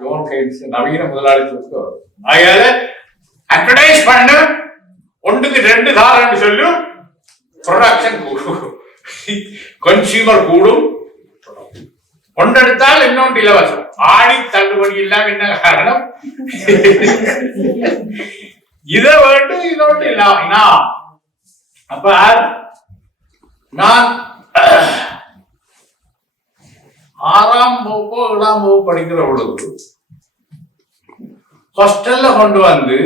Zone guides நவீன முதலாளித்துவத்துக்கு. ஆகையால advertise பண்ண ஒன்றுக்கு 2 காரணம் சொல்லு, ப்ரொடக்ஷன் கூடும், கன்சியூமர் கூடும். ஒன்றெடுத்தால் இன்னொன்று இலவசம். ஆடி தள்ளுபடி இல்லாம என்ன காரணம்? இதை வேண்டும் இன்னொன்று இல்லாம. அப்ப நான் 6ஆம் வகுப்போ 7ஆம் வகுப்பு படிக்கிற பொழுது ஹாஸ்டல்ல கொண்டு வந்து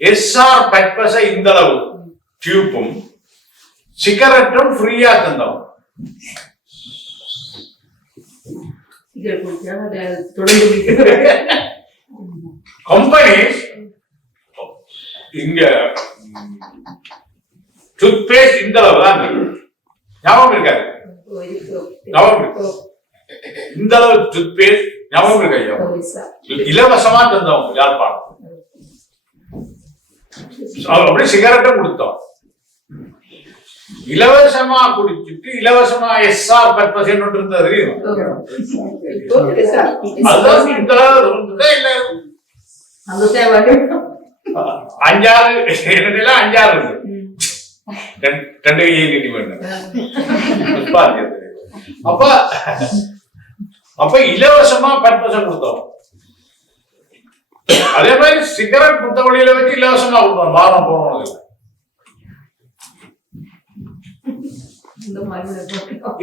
எஸ்ஆர் பர்பஸ இந்த அளவு டியூப்பும் சிகரெட்டும் ஃப்ரீயா தந்தோம். கம்பெனிஸ் இங்க டூத் பேஸ்ட் இந்த அளவு தான் ஞாபகம் இருக்காது. ஞாபகம் இருக்கு இந்த அளவு டூத் பேஸ்ட் ஞாபகம் இருக்கு ஐயா. இலவசமா தந்தோம் யாழ்ப்பாணம். அப்படி சிகரெட்டும் கொடுத்தோம். இலவசமா குடிச்சிட்டு இலவசமா எஸ்ஆர் பர்பஸ் ஒன்று இருந்தது தெரியும். அதுதான் இந்த அஞ்சாறு இருக்கு. 2 நீட்டி வேணும். அப்ப இலவசமா பர்பஸ கொடுத்தோம். அதே மாதிரி சிகரெட் புத்த வழியில வச்சு இலவசமா கொடுத்தோம். வாரம் போறோம்.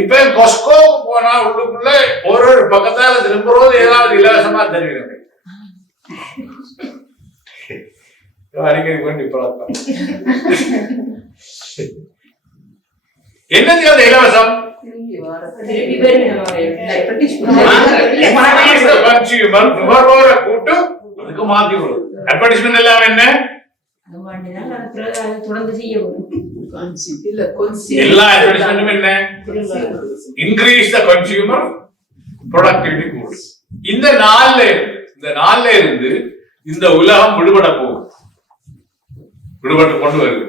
இப்ப கொஸ்கோக்கு போனா உள்ளுக்குள்ள ஒரு பக்கத்தால திரும்புறது ஏதாவது இலவசமா தெரியும். அடிக்கடி வேண்டி பழக்கம். என்னது அந்த இலவசம்? கூட்டு அதுக்கு மாத்தி விடுறது. அட்வர்டைஸ்மெண்ட் எல்லாம் என்ன? எல்லா அட்வர்டைஸ்மெண்ட்டும் என்ன? Increase the consumer productivity goods. இந்த நாள்ல இருந்து இந்த உலகம் விடுபட போகுது, விடுபட்டு கொண்டு வருது.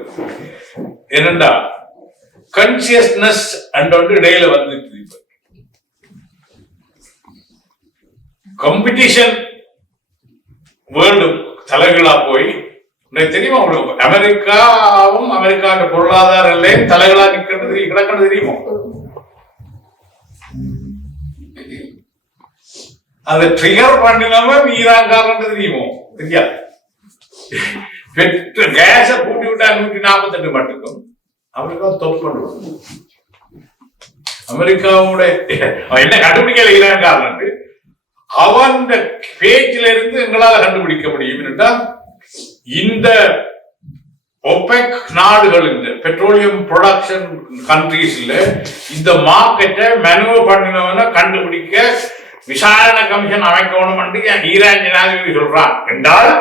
என்னண்டா கன்சியஸ்னஸ் அண்ட் இடையில வந்துட்டு காம்படிஷன் வேர்ல்டு தலைகளா போய் தெரியுமா உங்களுக்கு? அமெரிக்காவும் அமெரிக்காவோட பொருளாதார நிலையம் தலைகளா நிக்கிறது கிடக்கிறது தெரியுமா? அதை ட்ரிகர் பண்ணினவன் ஈரான்காரன் தெரியுமோ? தெரியாது. கேஸ கூட்டி விட்டா 148 மட்டுக்கும் அமெரிக்கா தொப்பு பண்ணுவாங்க. அமெரிக்காவோட என்ன கண்டுபிடிக்கல ஈரான்காரன், அவன் பேச்சில இருந்து எங்களால கண்டுபிடிக்க முடியும். இந்த ஒபெக் நாடுகள், இந்த பெட்ரோலியம் ப்ரொடக்ஷன் கண்ட்ரீஸ்ல இந்த மார்க்கெட்டை மெனுவ் பண்ணினவன கண்டுபிடிக்க விசாரணை கமிஷன் அமைக்கணும் என்று ஈரான் ஜனாதிபதி சொல்றான் என்றால்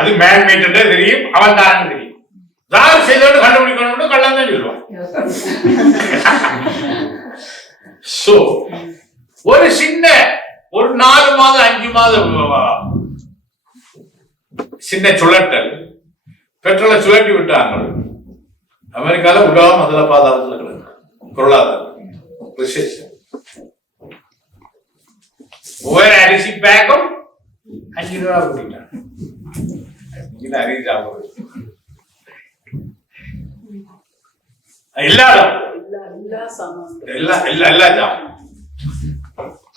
அது மேன்மேட் தெரியும், அவன் தான் தெரியும். யார் செய்தோடு கண்டுபிடிக்கணும் கள்ளம் தான் சொல்லுவான். சோ ஒரு சின்ன ஒரு 4 மாதம் 5 மாதம் சின்ன சுழட்டல், பெட்ரோலை சுழட்டி விட்டாங்க. அமெரிக்கால உலகம் முதல்ல பாதாளத்தில் கிடக்கு. பொருளாதாரம் ஒவ்வொரு அரிசி பேக்கும் 5 ரூபா கூட்டிட்டாங்க. அரிசி சாப்பிடுறது எல்லா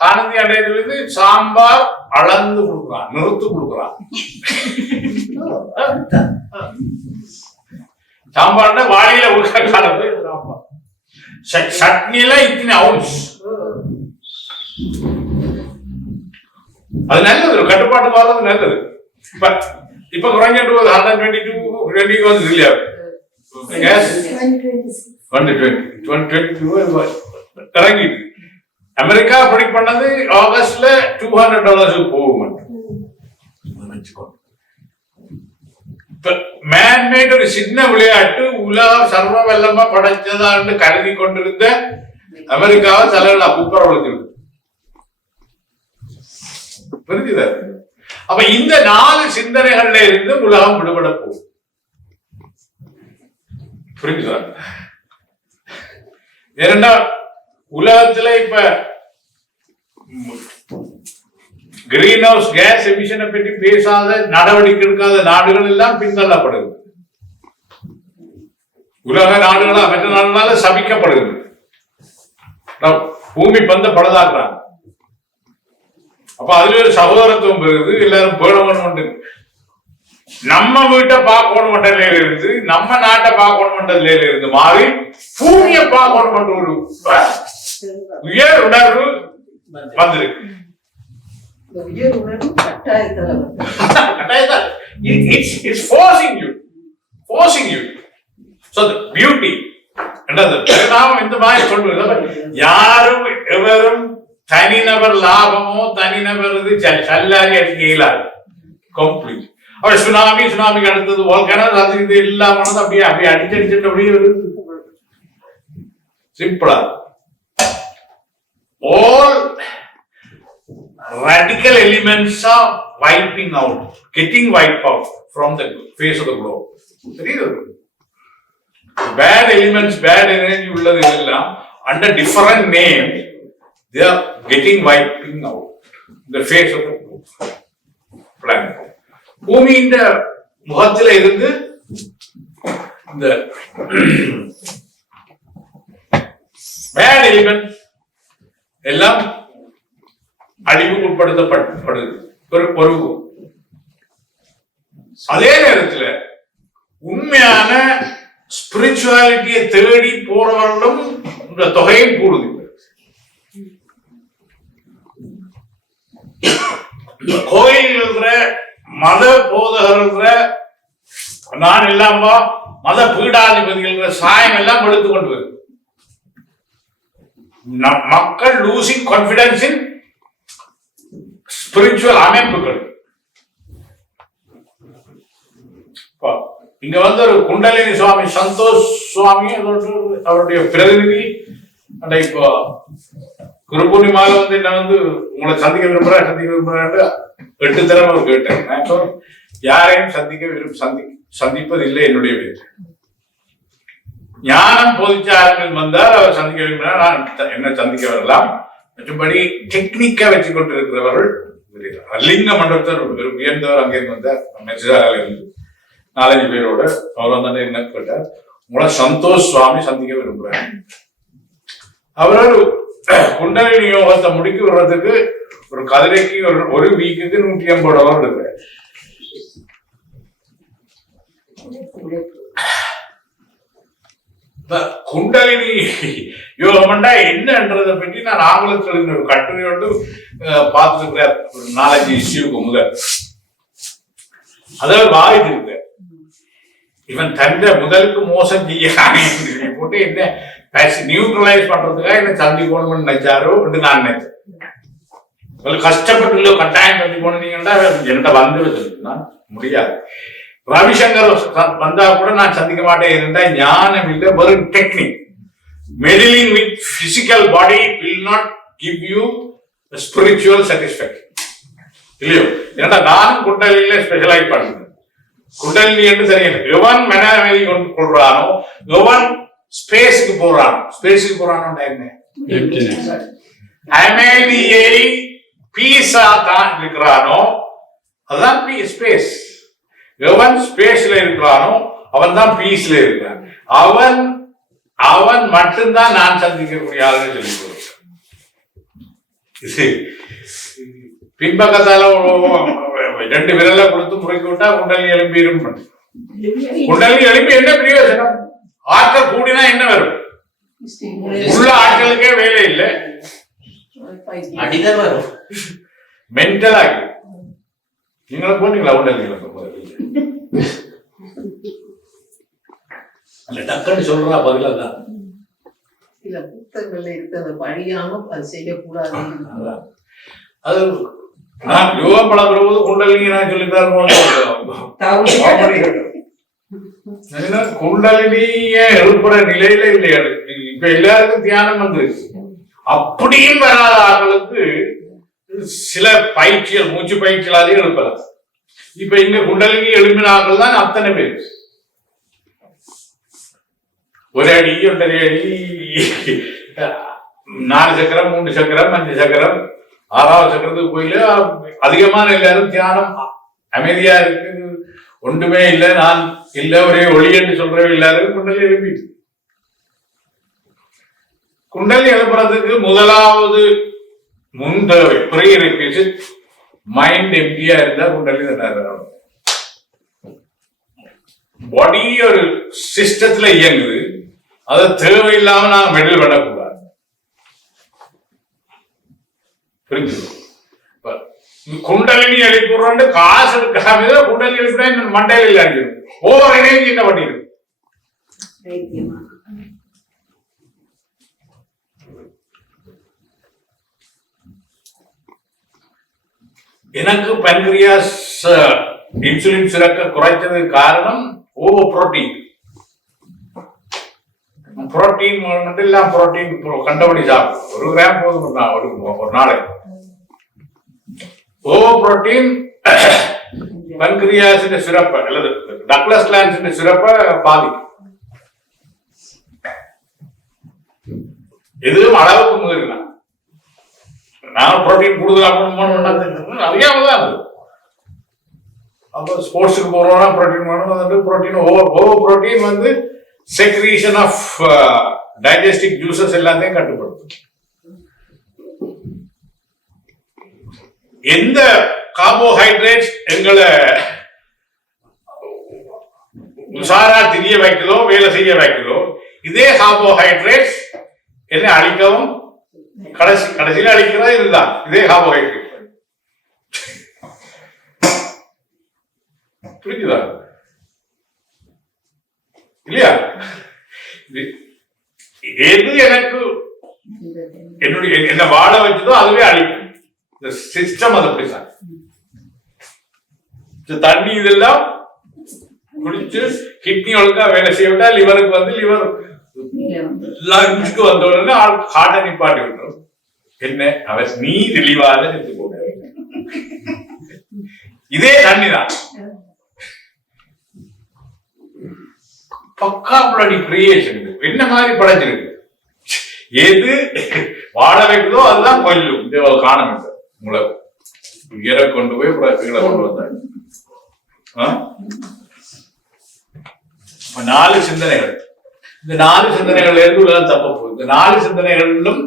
ஆனந்தி அடையிலிருந்து சாம்பார் அளந்து கொடுக்குறான், நிறுத்து கொடுக்குறான். சாம்பார் வாளியில உள்ள காலத்து சாம்பார் சட்னில இத்தனை அவுன்ஸ். அது நல்லது, கட்டுப்பாட்டு வர்றது நல்லது. இப்ப குறைஞ்சிட்டு 122 வந்து இல்லையா? 122 இறங்கிட்டு அமெரிக்கா படி பண்ணது ஆகஸ்ட்ல $200 போகும். மேன்மேட் ஒரு சின்ன விளையாட்டு உலகம் சர்வ வெல்லமா படைச்சதான்னு கருதி கொண்டிருந்த அமெரிக்காவை தலைவலா குப்பரவளுக்கு புரிஞ்சுதா? அப்ப இந்த 4 சிந்தனைகள்ல இருந்து உலகம் விடுபட போகும். புரிஞ்சுதா? ஏனென்றா உலகத்துல இப்ப கிரீன் ஹவுஸ் கேஸ் எமிஷனை பற்றி பேசாத நடவடிக்கை எடுக்காத நாடுகள் எல்லாம் பின்தள்ளப்படுது. உலக நாடுகளா மற்ற நாடுகளால சபிக்கப்படுது. பூமி பந்த பழுதாக்குறாங்க. அப்ப அதுல ஒரு சகோதரத்துவம் பெறுது. எல்லாரும் பேணவன் நம்ம வீட்டை பார்க்கணும் மண்டல இருந்து நம்ம நாட்டை பார்க்கணும் மண்டல இருந்து மாறி பூமியை பார்க்கணும் என்ற ஒரு உயர் உணர்வு வந்திருக்கு. It's forcing you. So the beauty பரிணாமம் இந்த மாதிரி சொல்றது. யாரும் எவரும் தனிநபர் லாபமோ தனிநபர் சல்லாரி அடிக்க இயலாது. கம்ப்ளீட். அவர் சுனாமிக்கு அடுத்தது வால்கனோ அது இது இல்லாம அப்படியே அடிச்சுட்டு அப்படியே சிம்பிளா all radical elements are wiping out, getting wiped out from the face of the globe. Bad elements, bad energy உள்ளது எல்லாம் under different names they are getting wiping out the face of the planet. பூமியின் முகத்தில இருந்து இந்த bad elements எல்லாம் அழிவுக்கு உட்படுத்தப்படுது. அதே நேரத்தில் உண்மையான ஸ்பிரிச்சுவாலிட்டியை தேடி போறவர்களும் இந்த தொகையும் கூடுது. கோயில் இருக்கிற மத போதகர் நான் இல்லாம மத பீடாதிபதிகள் சாயம் எல்லாம் எடுத்து கொண்டு வருது. மக்கள் லூசிங் கான்பிடன்ஸ் இன் ஸ்பிரிச்சுவல் அமைப்புகள். இங்க வந்து ஒரு குண்டலினி சுவாமி சந்தோஷ் சுவாமி அவருடைய பிரதிநிதி இப்போ குரு பூர்ணிமால வந்து என்ன வந்து உங்களை சந்திக்க விரும்புறேன் 8 தடவை அவர் கேட்டேன். நான் யாரையும் சந்திப்பது இல்லை என்னுடைய பேர். ஞானம் போதிச்ச ஆரம்பில் வந்தால் அவர் சந்திக்க விரும்பினார், நான் என்ன சந்திக்க வரலாம். மற்றபடி டெக்னிக்கா வச்சு கொண்டு இருக்கிறவர்கள் லிங்க மண்டபத்தர் உயர்ந்தவர் அங்கிருந்து வந்தார். மெட்ரால இருந்து 4-5 பேரோட அவர் வந்து என்ன கேட்டார், உங்களை சந்தோஷ் சுவாமி சந்திக்க விரும்புறாரு. அவர் குண்டலினி யோகத்தை முடிக்க வர்றதுக்கு ஒரு கதிரைக்கு ஒரு வீக்குக்கு 150 டாலர் எடுக்கிறார். குண்டலினி யோகம்டா என்னன்றதை பற்றி நான் ஆங்கிலத்தில் ஒரு கட்டுரையோடு பார்த்துருக்கிறேன். ஒரு 4-5 இஷ்யூக்கு முதல் அதாவது வாய்ப்பு இருக்கு. இவன் தந்த முதலுக்கு மோசம் செய்ய போட்டு என்ன நியூட்ரலைஸ் பண்றதுக்காக என்ன சந்திக்கணும்னு நினைச்சாரோ நான் நினைச்சேன். கஷ்டப்பட்டு கட்டாயம் சந்தி போனீங்கன்னா என்கிட்ட வந்துடுது முடியாது. ரவிசங்கர் வந்தா கூட நான் சந்திக்க மாட்டேன். இருந்தா ஞானம் இல்லை, வெறும் technique. Meddling with physical body will not give you spiritual satisfaction இல்லையோ. ஏன்னா நானும் குண்டலில ஸ்பெஷலைஸ் பண்ணுறேன். குண்டலினி என்று தெரியல. எவன் மனதை கொண்டு கொள்றானோ, எவன் ஸ்பேஸுக்கு போறானோ என்ன அமைதியை பீஸா தான் இருக்கிறானோ அதுதான் ஸ்பேஸ். எவன் ஸ்பேஸ்ல இருக்கிறானோ அவன் தான் பீஸ்ல இருக்கிறான். அவன் மட்டும்தான் நான் சந்திக்கக்கூடிய ஆளுன்னு சொல்லி கொடுக்கிறேன். பின்பக்கத்தால 2 விரல கொடுத்து முறைக்கு விட்டா குண்டலி எழும்பிடும். குண்டலி எழுப்பி என்ன பிரயோஜனம்? ஆட்கள் கூடினா என்ன வரும்? உள்ள ஆட்களுக்கே வேலை இல்லை, அடிதான் வரும். மென்டல் ஆகி நீங்க போனீங்களா குண்டலி அந்த டக்குன்னு சொல்றா பதில தான் சில புத்தகங்கள்ல இருக்கிறத படியாம அது செய்யக்கூடாது. அது நான் யோகா பழகிற போது குண்டலினி நான் சொல்லித்தான் குண்டலினிய எழுப்புற நிலையில இல்லையா. இப்ப எல்லாருக்கும் தியானம் வந்து அப்படியும் வராத ஆட்களுக்கு சில பயிற்சிகள் மூச்சு பயிற்சிகளாலே எழுப்பலாம். இப்ப இங்க குண்டலினி எழுப்பின ஆட்கள் தான் அத்தனை பேர். 1 அடி 1.5 அடி 4 சக்கரம் 3 சக்கரம் 5 சக்கரம் 6வது சக்கரத்துக்கு போயில அதிகமான எல்லாரும் தியானம் அமைதியா இருக்கு, ஒன்றுமே இல்லை, நான் இல்ல ஒரே ஒளி என்று சொல்றவே எல்லாரும் குண்டலி எழுப்பிட்டு. குண்டலி எழுப்புறதுக்கு முதலாவது முன் தேவை ப்ரீ ரெக்விசிட் மைண்ட் எம்டியா இருந்தா குண்டலி தான். பாடி ஒரு சிஸ்டத்துல இயங்குது, அது தேவையில்லாம நாங்க மெடல் பண்ணக்கூடாது. புரிஞ்சுக்கணும். குண்டலினி எழுப்பிடுறோம் காசு எடுக்காம குண்டலினி எழுப்பினா மண்டையில இல்ல அடிக்கணும். ஓவர் எனர்ஜி என்ன பண்ணிருக்கு. எனக்கு பன்கிரியாஸ் இன்சுலின் சுரக்க குறைச்சதுக்கு காரணம் ஓவர் புரோட்டீன். புரோட்டீன் எல்லாம் புரோட்டீன் கண்டபடி சாப்பிடும். 1 கிராம் போதும் ஒரு நாளைக்கு. ஓவர் புரோட்டீன் பன்கிரியாஸின் சுரப்பை அல்லது டக்ளஸ் கிளான்ஸ் சுரப்பை பாதிக்கும். எதுவும் அளவுக்கு மீறினா நான் புரோட்டீன் கூடுதல் அறியாமதான் அது. அப்போ ஸ்போர்ட்ஸுக்கு போறோம்னா புரோட்டீன் வேணும். புரோட்டீன் ஓவர் புரோட்டீன் வந்து செக்ரீஷன் ஆஃப் டைஜஸ்டிக் ஜூசஸ் எல்லாத்தையும் கட்டுப்படுத்தும். எந்த கார்போஹைட்ரேட்ஸ் எங்களை உஷாரா திரிய வைக்கிறதோ வேலை செய்ய வைக்கிறதோ, இதே கார்போஹைட்ரேட்ஸ் என்ன அழிக்கவும் கடைசியில அழிக்கிறதா இதுதான். இதே கார்போஹைட்ரேட் புரிஞ்சுதா இல்லையா? எது எனக்கு என்னுடைய என்ன வாழ வச்சதோ அதுவே அழிக்கும். இந்த சிஸ்டம் அது அப்படிதான். தண்ணி இதெல்லாம் குடிச்சு கிட்னி ஒழுங்கா வேலை செய்ய விட்டா லிவருக்கு வந்து லிவர் லஞ்சுக்கு வந்த உடனே ஹார்ட்டை நிப்பாட்டி விட்டுரும். என்ன அவர் நீ ரிலீவாத எடுத்து போக இதே தண்ணி தான். பக்கா பிளடி கிரியேஷன் என்ன மாதிரி படைச்சிருக்கு. எது வாழ வைக்குதோ அதுதான் கொல்லும். காண வேண்டும் உங்களை உயர கொண்டு போய் கீழே கொண்டு வந்தாங்க. 4 சிந்தனைகள். இந்த 4 சிந்தனைகள்ல இருந்து உலகம் தப்ப போகுது. இந்த 4 சிந்தனைகளிலும்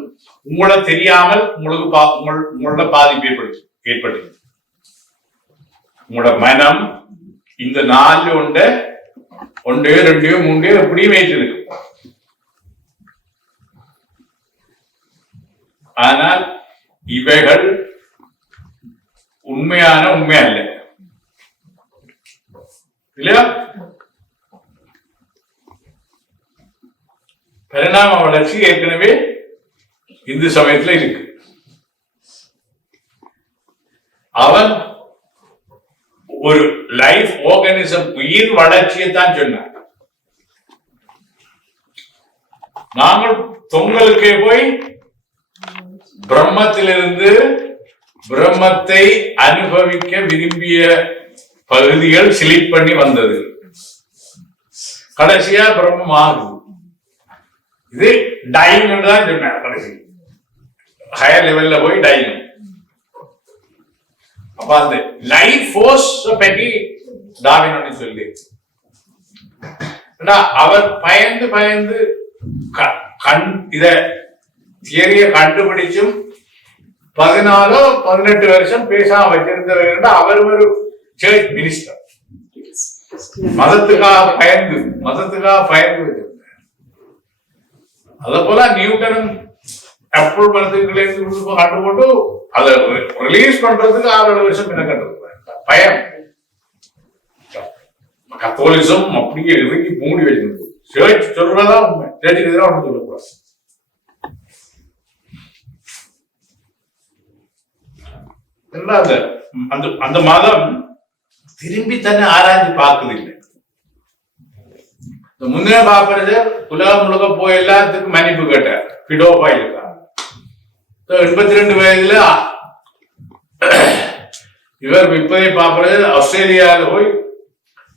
உங்களை தெரியாமல் உங்களோட பாதிப்பு ஏற்பட்டு உங்களோட மனம் இந்த 4 1 2 3 எப்படியும் வைத்திருக்கு. ஆனால் இவைகள் உண்மை அல்ல இல்லையா? பரிணாம வளர்ச்சி ஏற்கனவே இந்து சமயத்துல இருக்கு. அவன் ஒரு லைஃப் ஆர்கானிசம் உயிர் வளர்ச்சியை தான் சொன்னார். நாங்கள் தொங்கலுக்கே போய் பிரம்மத்திலிருந்து பிரம்மத்தை அனுபவிக்க விரும்பிய பகுதிகள் சிலிப் பண்ணி வந்தது. கடைசியா பிரம்மம் ஆகுது. இது டைம் தான் சொன்னார். கடைசி ஹையர் லெவல்ல போய் டைம். அப்ப அந்த லைஃப் ஃபோர்ஸ் பற்றி டார்வின் சொல்லி அவர் பயந்து இத தியரிய கண்டுபிடிச்சும் 14-18 வருஷம் பேசாம வச்சிருந்தவர். அவர் ஒரு சர்ச் மினிஸ்டர். மதத்துக்காக பயந்து வச்சிருந்தார். அத போல நியூட்டனும் ஆப்பிள் மரத்துக்களை கண்டு போட்டு அதை ரிலீஸ் பண்றதுக்கு 6 வருஷம் என்ன கண்டிருக்கிறார். பயம். கத்தோலிசம் அப்படியே இறங்கி மூடி வச்சிருக்கு. சர்ச் சொல்றதா உண்மை. சர்ச்சுக்கு எதிராக ஒன்று சொல்லக்கூடாது. அந்த மதம் திரும்பி தன்னை ஆராய்ச்சி பார்க்குதில்லை. முன்னே பார்க்கறது உலகம் முழுக்க போய் எல்லாத்துக்கும் மன்னிப்பு கேட்டார். பிடோபா இருக்கா 82 வயதுல இவர் இப்போதை பார்ப்பது ஆஸ்திரேலியாவில போய்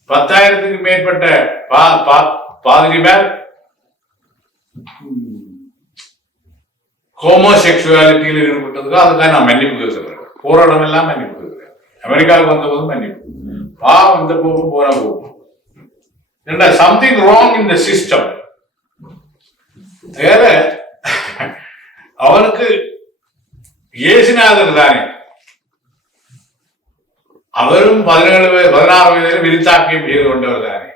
10,000க்கு மேற்பட்ட பாதிரி மேல் ஹோமோசெக்சுவாலிட்டியில் ஈடுபட்டதுக்கு அதுக்காக நான் மன்னிப்பு கேட்கிறேன். போராடம் எல்லாம் மன்னிப்பு கேட்கிறேன். அமெரிக்காவுக்கு வந்த போதும் மன்னிப்பு. இந்த போகும் போற போகும். Something wrong in the system. வேற அவனுக்கு இயேசுநாதர் தானே, அவரும் 16 வயதில் விருத்தாப்பியம் செய்து கொண்டவர் தானே.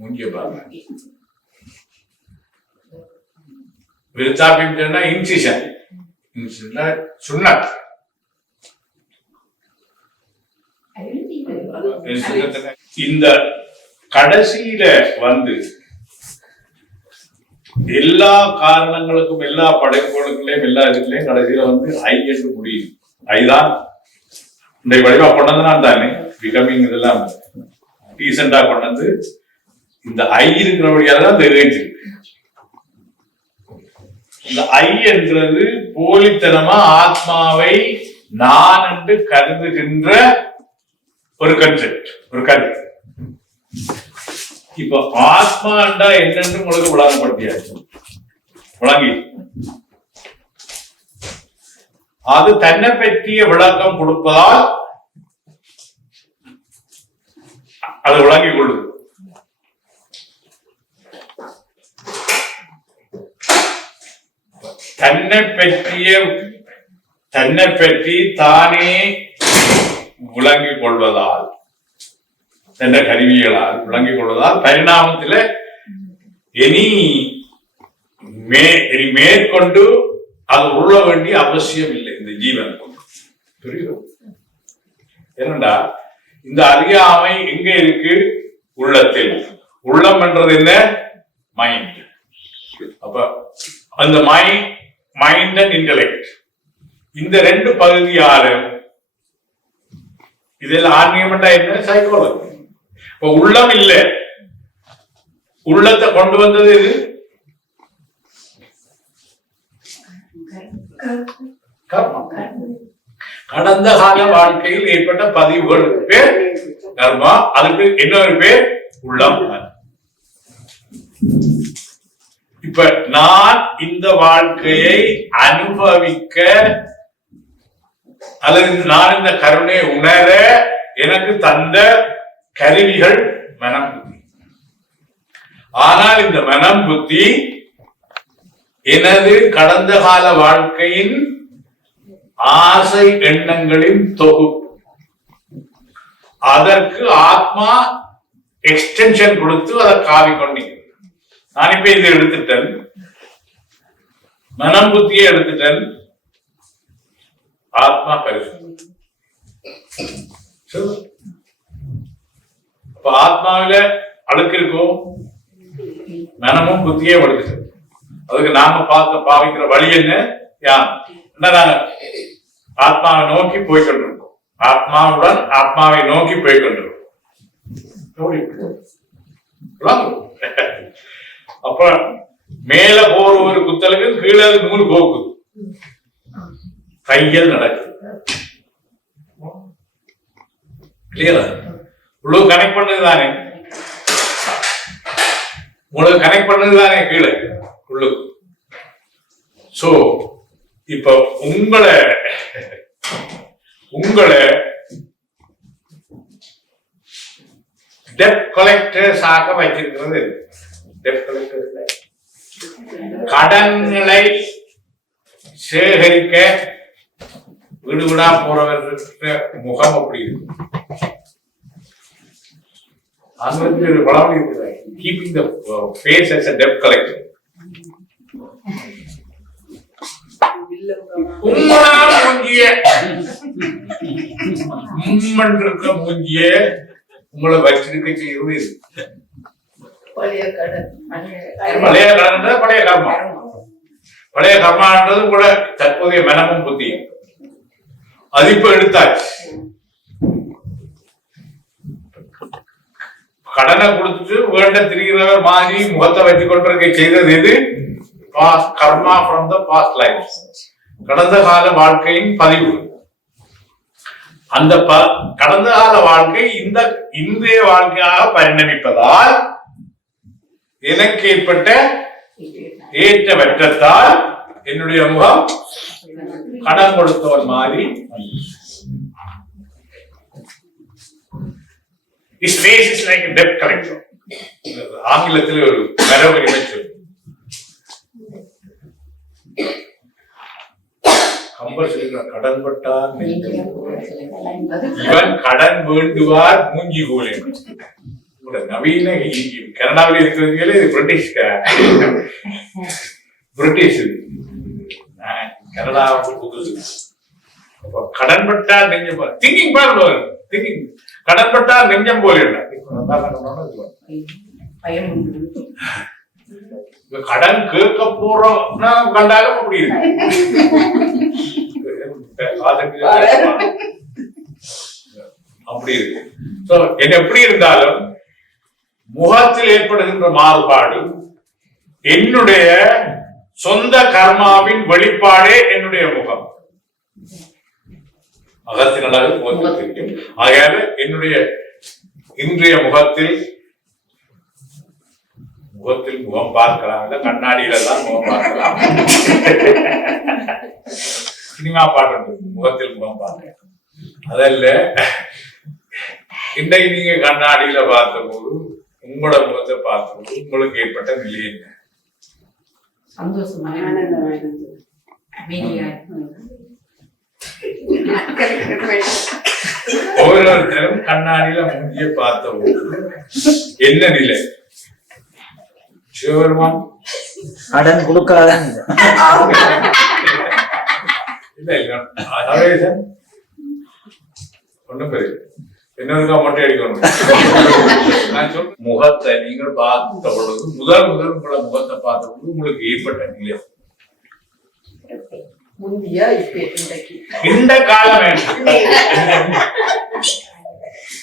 முங்கிய பாருங்க, விருத்தாப்பியம் சொன்னா இன்சிஷன், சுன்னத். இந்த கடைசியில எல்லா காரணங்களுக்கும், எல்லா படைப்புகளுக்குள்ளேயும், எல்லா இதுக்குள்ளேயும் கடைசியில ஐ என்று முடியும். ஐதான் இந்த வடிவா கொண்டது நான் தானே, பிகமிங் இதெல்லாம் டீசெண்டா கொண்டது. இந்த ஐ இருக்கிறபடியால தான் இந்த ஏஜ் இருக்கு. இந்த ஐ என்றது போலித்தனமா ஆத்மாவை நான் என்று கருதுகின்ற ஒரு கன்செப்ட், ஒரு கருத்து. இப்ப ஆத்மாண்டா என்னன்னு உங்களுக்கு விளங்கப்படுத்தியாச்சு. விளங்கி அது தன்னை பற்றிய விளக்கம் கொடுப்பதால் அது விளங்கிக் கொள்ளுது. தன்னை பற்றி தானே விளங்கிக் கொள்வதால், என்ற கருவிகளால் விளங்கிக் கொள்வதால் பரிணாமத்தில இனி மேற்கொண்டு அது உள்ள வேண்டிய அவசியம் இல்லை இந்த ஜீவன். புரியுது? ஏனென்றா இந்த அறியாமை எங்க இருக்கு? உள்ளத்தில். உள்ளம் என்றது என்ன? மைண்ட். அப்ப அந்த மைண்ட் அண்ட் இன்டெலெக்ட், இந்த ரெண்டு பகுதியாலும் இதெல்லாம் ஆன்மீகம்டா என்ன? சைக்காலஜி. இப்ப உள்ளம் இல்ல, உள்ளத்தை கொண்டு வந்தது இது கடந்த கால வாழ்க்கையில் ஏற்பட்ட பதிவுகளுக்கு பேர் கர்மா. அதுக்கு இன்னொரு பேர் உள்ளம். இப்ப நான் இந்த வாழ்க்கையை அனுபவிக்க அல்லது நான் இந்த கருணையை உணர எனக்கு தந்த கருவிகள் மனம் புத்தி. ஆனால் இந்த மனம் புத்தி எனது கடந்த கால வாழ்க்கையின் ஆசை எண்ணங்களின் தொகுப்பு. அதற்கு ஆத்மா எக்ஸ்டென்ஷன் கொடுத்து அதை காவி கொண்டீங்க. நான் இப்ப இதை எடுத்துட்டேன், மனம் புத்தியை எடுத்துட்டேன், ஆத்மா பரிசு. அப்ப ஆத்மாவில அழுக்கு இருக்கும், மனமும் புத்தியே எடுத்துட்டேன். அதுக்கு நாம பாவிக்கிற வழி என்ன? நாங்க ஆத்மாவை நோக்கி போய்கொண்டிருக்கோம், ஆத்மாவுடன் ஆத்மாவை நோக்கி போய்கொண்டிருக்கோம். அப்ப மேல போற ஒரு குத்தலுக்கு கீழே 100 கோக்குது, கையல் நடக்குது. கிளியரா? உங்களுக்கு கனெக்ட் பண்ணது தானே, உங்களுக்கு கனெக்ட் பண்ணது தானே கீழே உள்ளுக்கு. சோ இப்ப உங்களை டெப்ட் கலெக்டர்ஸ் ஆக வைத்திருக்கிறது. டெப்ட் கலெக்டர் கடன்களை சேகரிக்க வீடு வீடா போறவர்களுக்கு முகம் அப்படி இருக்கு. அங்க ஒரு பழமொழி இருக்குது, keeping the face as a debt collector. மூஞ்சிய உங்களை வச்சிருக்க செய்வது பழைய கடன், பழைய கர்மா. பழைய கர்மான்றது கூட தற்போதைய மனமும் புத்தியும். அது இப்ப எடுத்தாச்சு. கடனை கொடுத்துட்டு வேண்ட திரிகிறவர் மாதிரி முகத்தை வச்சு கொண்டிருக்க செய்தது எது? கர்மா ஃப்ரம் த பாஸ்ட் லைஃப், கடந்த கால வாழ்க்கையின் பதிவு. அந்த கடந்த கால வாழ்க்கை இந்த இன்றைய வாழ்க்கையாக பரிணமிப்பதால் எனக்கு ஏற்பட்ட ஏற்றவற்றத்தால் என்னுடைய முகம் கடன் கொடுத்தவன் மாதிரி. His face is like a debt collector. ஆங்கிலத்தில் ஒரு மரபுரிமை சொல். கம்பர் சொல்லுகிறார், கடன் பட்டார் இவன் கடன் வேண்டுவார் மூஞ்சி போலே. நவீன கனடாவில் இருக்கிறதுங்களே இது பிரிட்டிஷ் கனடா புதுசு. கடன் பட்டார் நெஞ்சம் போல திங்கிங் பாருங்க, திங்கிங் கடன் பட்டார் நெஞ்சம் போல. கடன் கேட்க போறோம்னா கண்டாலும் அப்படி இருக்கு. அப்படி இருக்கு. என்ன எப்படி இருந்தாலும் முகத்தில் ஏற்படுகின்ற மாறுபாடு என்னுடைய சொந்த கர்மாவின் வெளிப்பாடே என்னுடைய முகம். அகத்தின் அழகு முகத்தில் தெரியும். ஆகையால என்னுடைய இன்றைய முகத்தில் முகம் பார்க்கலாம், இல்ல கண்ணாடியில தான் முகம் பார்க்கலாம். சினிமா பாட்டு முகத்தில் முகம் பார்க்கலாம். அதல்ல இன்றைக்கு நீங்க கண்ணாடியில பார்த்த போது உங்களோட முகத்தை பார்த்த போது உங்களுக்கு ஏற்பட்ட நிலை என்ன? ஒவ்வொருத்தரும் கண்ணாடியில மூஞ்சிய பார்த்த போது என்ன நிலை? சிவபெருமான் கடன் கொடுக்காத ஒண்ணும் பெரிய என்னதுக்கா மொட்டை அடிக்கணும். நான் சொல்ற முகத்தை நீங்கள் பார்த்த பொழுது முதல் உங்களோட முகத்தை பார்த்த பொழுது உங்களுக்கு ஏற்பட்ட நிலை இந்த காலம்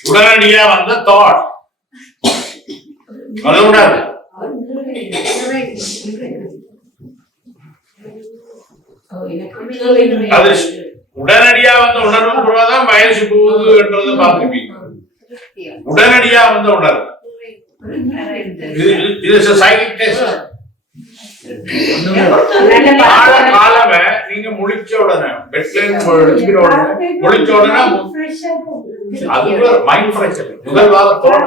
உடனடியா வந்த தாட் அது கூடாது. அது உடனடியா வந்த உணர்வு கூடதான் வயசு போகுதுன்றத பார்த்திருப்பீங்க. உடனடியா வந்த உணர்வு இது சைக்கிக் டெஸ்ட். காலமே நீங்க முழிச்ச உடனே பெட்ல முழிச்ச உடனே அது மைண்ட் ஃப்ரெஷ். முதல் வாரத்தோட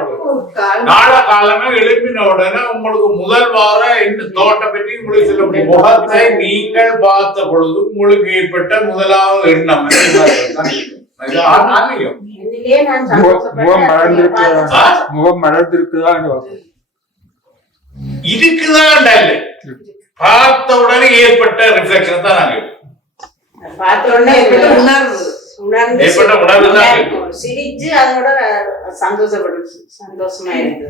நாள காலமே எழுப்பின உடனே உங்களுக்கு முதல் வாரம் இந்த தோட்டை பற்றி உங்களுக்கு சொல்ல முடியும். முகத்தை நீங்கள் பார்த்த பொழுது உங்களுக்கு ஏற்பட்ட முதலாவது எண்ணம் முகம் மலர்ந்திருக்குதா இருக்குதான் பார்த்த உடனே ஏற்பட்ட ரிஃப்ளெக்ஷன் தான் நாங்க பார்த்த உடனே ஏற்பட்ட உணர்வு தான் சிரிச்சு அதோட சந்தோஷமா இருக்கு.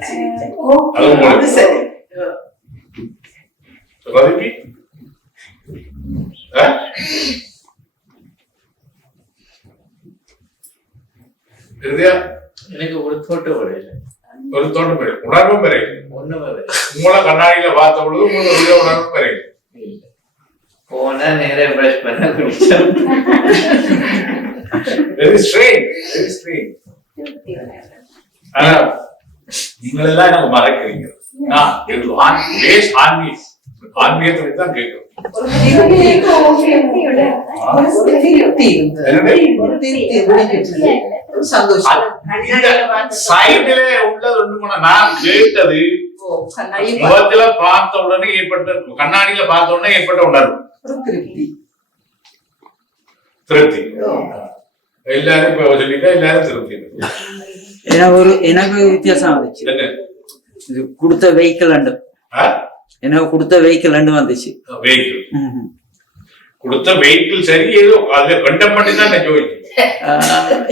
எனக்கு ஒரு தோட்டம் வரையில உணர்வும் வரையில உங்களை கண்ணாடியில பார்த்த பொழுது உங்களுக்கு உணர்வும் வரையில போனா நேரம் பிரஷ் பண்ண குடிச்சோம். Very strange. நீங்கள் எல்லாம் எனக்கு மறைக்கிறீங்க. ஆன்மீகத்தை தான் கேட்கிறோம். சைடுல உள்ளது ஒண்ணு நான் கேட்டது முகத்துல பார்த்த உடனே ஏற்பட்ட கண்ணாடியில பார்த்த உடனே ஏற்பட்ட உணர்வு திருப்தி. எல்லாரும் இப்ப சொல்லிட்டா எல்லாரும் திருப்தி. எனக்கு வித்தியாசம் வந்துச்சு. இது கொடுத்த வெஹிக்கிள் எனக்கு கொடுத்த வெஹிக்கிள் வந்துச்சு. வெஹிக்கிள் கொடுத்த வெஹிக்கிள் சரி, ஏதோ அதுல கண்டம் பண்ணி தான்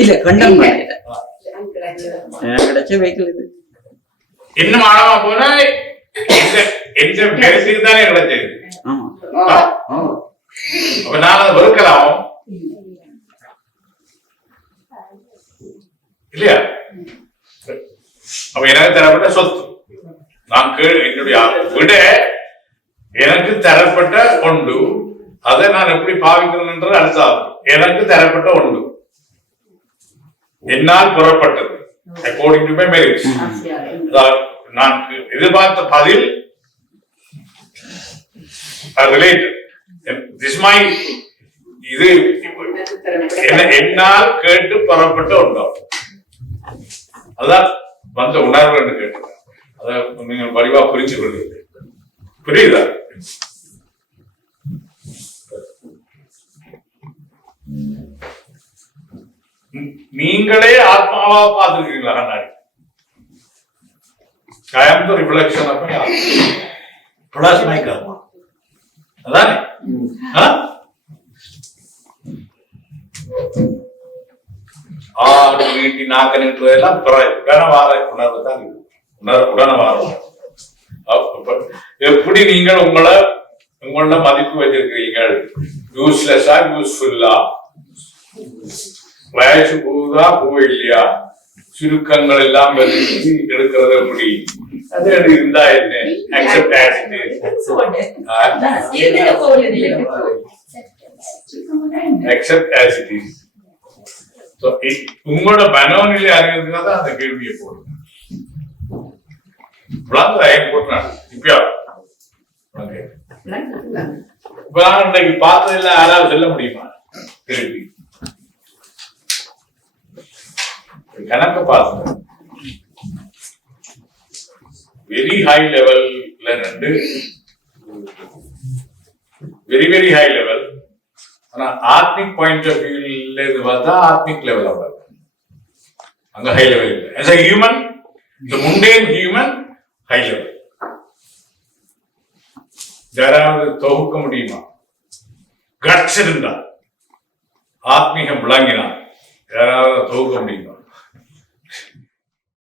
இல்ல கண்டம் பண்ணல, கிடைச்ச வெஹிக்கிள் இது. இன்னும் ஆழமா போனா தானே கிடைச்சது. அப்ப நான் அதை வெறுக்கலாம் இல்லையா? அப்ப எனக்கு தரப்பட்ட சொத்து நான் என்னுடைய விட எனக்கு தரப்பட்ட ஒன்று, அதை நான் எப்படி பாவிக்கிறேன் அடுத்தாகும். எனக்கு தரப்பட்ட ஒன்று என்னால் புறப்பட்டது அக்கார்டிங் டு மை மெரிட்ஸ். நான் எதிர்பார்த்த பதில் ரிலேட்டட் திஸ் மை இது என்னால் கேட்டு பெறப்பட்ட ஒன்றாகும். அதான் வந்த உணர்வு என்று கேட்டு அதை நீங்கள் வடிவா புரிஞ்சு கொள்வீங்க. புரியுதா? நீங்களே ஆத்மாவா பார்த்திருக்கீங்களா கண்ணாடி? I am the reflection of my Atma. Plus my karma. அதானே? ஆறு நீட்டி நாக்க நீட்டுறதெல்லாம் உடனவாத உணர்வு தான் உடனவாதம். எப்படி நீங்கள் உங்களோட மதிப்பு வச்சிருக்கிறீர்கள்? யூஸ்லெஸ்ஸா யூஸ்ஃபுல்லா, வயசு போகுதா போக இல்லையா, சுருக்கங்கள் எல்லாம் எடுக்கிறது எப்படி, அது இருந்தா என்ன, accept as it is. Accept as it is. உங்களோட மனோநிலை அறிகிறதுக்காக தான் அந்த கேள்வியை போடுங்க. போட்டுனாங்க இப்பயா இப்ப நான் இன்னைக்கு பார்த்ததெல்லாம் யாராவது சொல்ல முடியுமா? திருப்பி கணக்கு பார்த்து வெரி ஹை லெவல்ல ரெண்டு வெரி வெரி ஹை லெவல். ஆனா ஆத்மிக் பாயிண்ட் ஆஃப் வியூல இருந்து பார்த்தா ஆத்மிக் லெவல் அவ்வளவு அங்க ஹை லெவல் இல்லை. as a human, the mundane human, high level. யாராவது தொகுக்க முடியுமா? கட்ஸ் இருந்தா, ஆத்மீகம் விளங்கினா யாராவது தொகுக்க முடியுமா?